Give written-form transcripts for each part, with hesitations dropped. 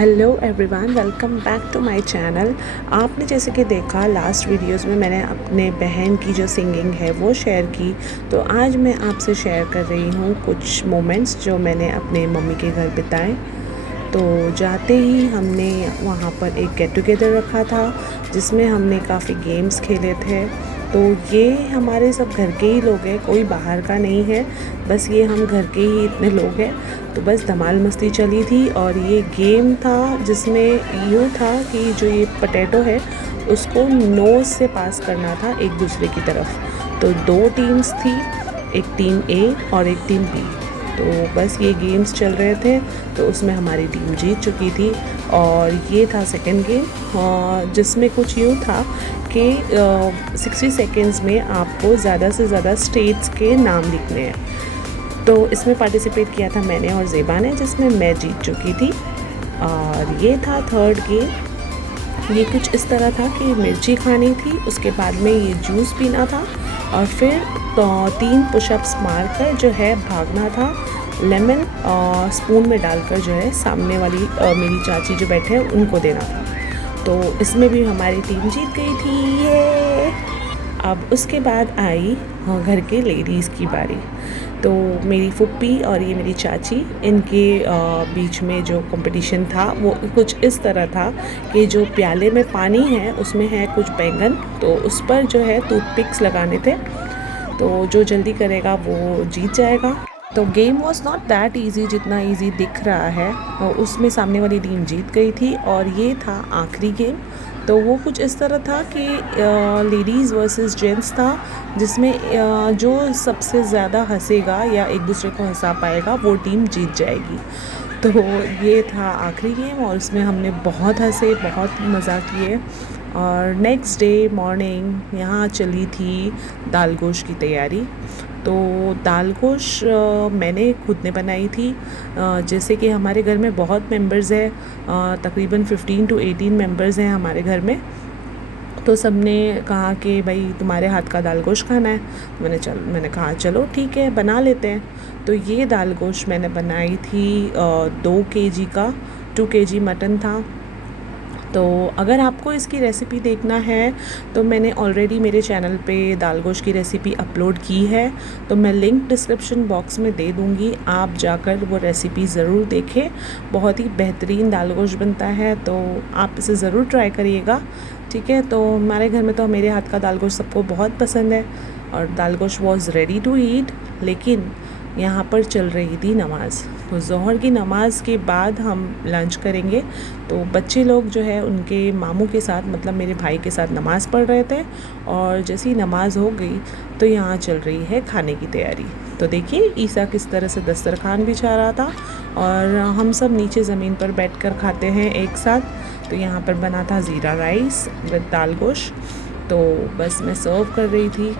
Hello everyone, welcome back to my channel. आपने जैसे कि देखा लास्ट वीडियोस में मैंने अपने बहन की जो सिंगिंग है वो शेयर की, तो आज मैं आपसे शेयर कर रही हूँ कुछ मोमेंट्स जो मैंने अपने मम्मी के घर बिताए। तो जाते ही हमने वहाँ पर एक गेट टुगेदर रखा था जिसमें हमने काफ़ी गेम्स खेले थे। तो ये हमारे सब घर के ही लोग हैं, कोई बाहर का नहीं है, बस ये हम घर के ही इतने लोग हैं। तो बस धमाल मस्ती चली थी और ये गेम था जिसमें यूँ था कि जो ये पोटैटो है उसको नोज़ से पास करना था एक दूसरे की तरफ। तो दो टीम्स थी, एक टीम ए और एक टीम बी। तो बस ये गेम्स चल रहे थे, तो उसमें हमारी टीम जीत चुकी थी। और ये था सेकंड गेम जिसमें कुछ यूँ था कि 60 सेकेंड्स में आपको ज़्यादा से ज़्यादा स्टेट्स के नाम लिखने हैं। तो इसमें पार्टिसिपेट किया था मैंने और ज़ेबा ने, जिसमें मैं जीत चुकी थी। और ये था थर्ड गेम। ये कुछ इस तरह था कि मिर्ची खानी थी, उसके बाद में ये जूस पीना था और फिर तो 3 पुशअप्स मारकर जो है भागना था। लेमन स्पून में डालकर जो है सामने वाली मेरी चाची जो बैठे हैं उनको देना था। तो इसमें भी हमारी टीम जीत गई थी ये। अब उसके बाद आई घर के लेडीज़ की बारी। तो मेरी फुप्पी और ये मेरी चाची, इनके बीच में जो कंपटीशन था वो कुछ इस तरह था कि जो प्याले में पानी है उसमें है कुछ बैंगन, तो उस पर जो है टूथपिक्स लगाने थे। तो जो जल्दी करेगा वो जीत जाएगा। तो game was not that easy जितना ईजी दिख रहा है। और उसमें सामने वाली टीम जीत गई थी और ये था आखिरी गेम। तो वो कुछ इस तरह था कि लेडीज़ वर्सेस जेंट्स था, जिसमें जो सबसे ज़्यादा हंसेगा या एक दूसरे को हंसा पाएगा वो टीम जीत जाएगी। तो ये था आखिरी गेम और उसमें हमने बहुत हंसे, बहुत मज़ा किए। और नेक्स्ट डे मॉर्निंग यहाँ चली थी दाल गोश्त की तैयारी। तो दाल गोश्त मैंने खुद ने बनाई थी। जैसे कि हमारे घर में बहुत मेंबर्स हैं, तकरीबन 15 to 18 मेंबर्स हैं हमारे घर में। तो सब ने कहा कि भाई तुम्हारे हाथ का दाल गोश्त खाना है। मैंने कहा चलो ठीक है, बना लेते हैं। तो ये दाल गोश्त मैंने बनाई थी 2 kg का, 2 kg मटन था। तो अगर आपको इसकी रेसिपी देखना है तो मैंने ऑलरेडी मेरे चैनल पे दाल गोश्त की रेसिपी अपलोड की है, तो मैं लिंक डिस्क्रिप्शन बॉक्स में दे दूँगी, आप जाकर वो रेसिपी ज़रूर देखें। बहुत ही बेहतरीन दाल गोश्त बनता है, तो आप इसे ज़रूर ट्राई करिएगा। ठीक है, तो हमारे घर में तो मेरे हाथ का दाल गोश्त सबको बहुत पसंद है और दाल गोश्त वॉज़ रेडी टू ईट। लेकिन यहाँ पर चल रही थी नमाज़, तो ज़ोहर की नमाज़ के बाद हम लंच करेंगे। तो बच्चे लोग जो है उनके मामू के साथ, मतलब मेरे भाई के साथ नमाज़ पढ़ रहे थे और जैसे ही नमाज़ हो गई तो यहाँ चल रही है खाने की तैयारी। तो देखिए ईसा किस तरह से दस्तरखान बिछा रहा था और हम सब नीचे ज़मीन पर बैठकर खाते हैं एक साथ। तो यहाँ पर बना था ज़ीरा राइस विद दाल गोश्त। तो बस मैं सर्व कर रही थी,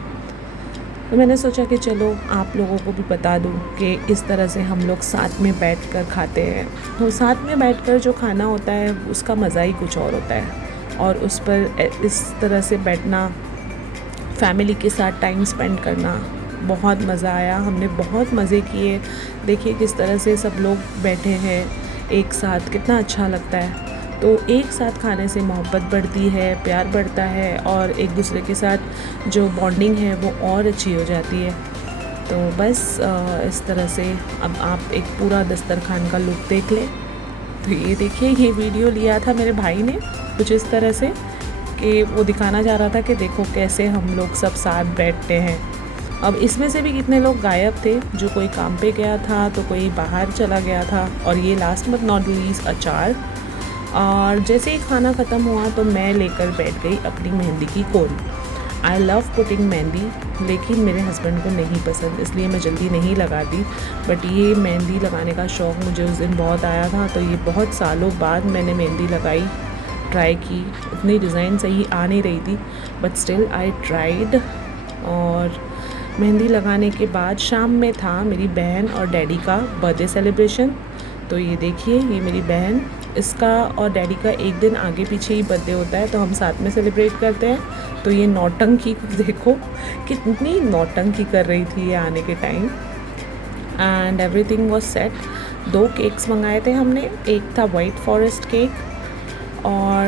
तो मैंने सोचा कि चलो आप लोगों को भी बता दूं कि इस तरह से हम लोग साथ में बैठकर खाते हैं। तो साथ में बैठकर जो खाना होता है उसका मज़ा ही कुछ और होता है। और उस पर इस तरह से बैठना, फैमिली के साथ टाइम स्पेंड करना, बहुत मज़ा आया। हमने बहुत मज़े किए। देखिए किस तरह से सब लोग बैठे हैं एक साथ, कितना अच्छा लगता है। तो एक साथ खाने से मोहब्बत बढ़ती है, प्यार बढ़ता है और एक दूसरे के साथ जो बॉन्डिंग है वो और अच्छी हो जाती है। तो बस इस तरह से अब आप एक पूरा दस्तरखान का लुक देख लें। तो ये देखिए, ये वीडियो लिया था मेरे भाई ने कुछ इस तरह से कि वो दिखाना चाह रहा था कि देखो कैसे हम लोग सब साथ बैठते हैं। अब इसमें से भी कितने लोग गायब थे, जो कोई काम पे गया था तो कोई बाहर चला गया था। और ये लास्ट बट नॉट लीस्ट अचार। और जैसे ही खाना ख़त्म हुआ तो मैं लेकर बैठ गई अपनी मेहंदी की कोन। आई लव पुटिंग मेहंदी, लेकिन मेरे हस्बैंड को नहीं पसंद, इसलिए मैं जल्दी नहीं लगा दी। बट ये मेहंदी लगाने का शौक़ मुझे उस दिन बहुत आया था, तो ये बहुत सालों बाद मैंने मेहंदी लगाई, ट्राई की। उतनी डिज़ाइन सही आ नहीं रही थी, बट स्टिल आई ट्राइड। और मेहंदी लगाने के बाद शाम में था मेरी बहन और डैडी का बर्थडे सेलिब्रेशन। तो ये देखिए, ये मेरी बहन, इसका और डैडी का एक दिन आगे पीछे ही बर्थडे होता है, तो हम साथ में सेलिब्रेट करते हैं। तो ये नौटंकी देखो, कितनी नौटंकी कर रही थी ये आने के time. And everything was set. 2 cakes मंगाए थे हमने। एक था वाइट फॉरेस्ट केक और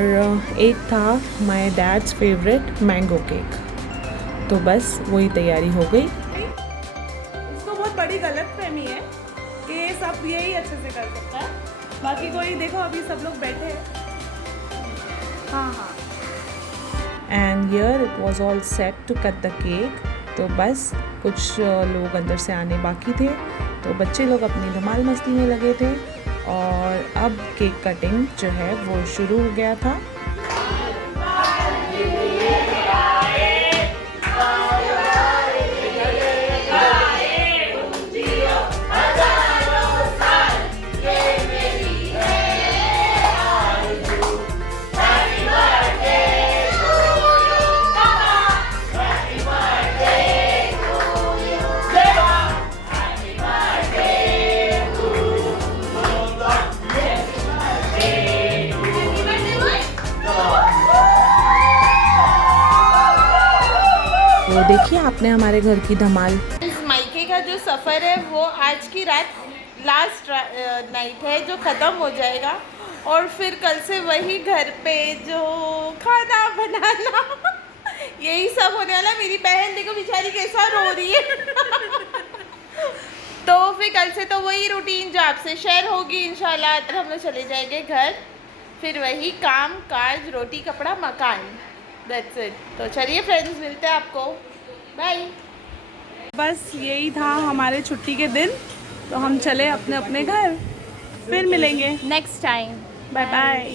एक था my dad's favourite mango cake. तो बस वही तैयारी हो गई। उसको बहुत बड़ी गलतफहमी है कि सब यही अच्छे से कर सकता है, बाकी कोई देखो अभी सब लोग बैठे हैं। हाँ and here it was all set to cut the cake. तो बस कुछ लोग अंदर से आने बाकी थे, तो बच्चे लोग अपनी धमाल मस्ती में लगे थे और अब केक कटिंग जो है वो शुरू हो गया था। तो देखिए आपने हमारे घर की धमाल। मायके का जो सफ़र है वो आज की रात लास्ट नाइट है जो ख़त्म हो जाएगा, और फिर कल से वही घर पे जो खाना बनाना यही सब होने वाला। मेरी बहन देखो बेचारी कैसा रो रही है तो फिर कल से तो वही रूटीन जो आपसे शेयर होगी इंशाल्लाह। हम लोग चले जाएंगे घर, फिर वही काम काज रोटी कपड़ा मकान, दैट्स इट। तो चलिए फ्रेंड्स, मिलते हैं आपको, बाय। बस यही था हमारे छुट्टी के दिन, तो हम चले अपने अपने घर, फिर मिलेंगे नेक्स्ट टाइम, बाय बाय।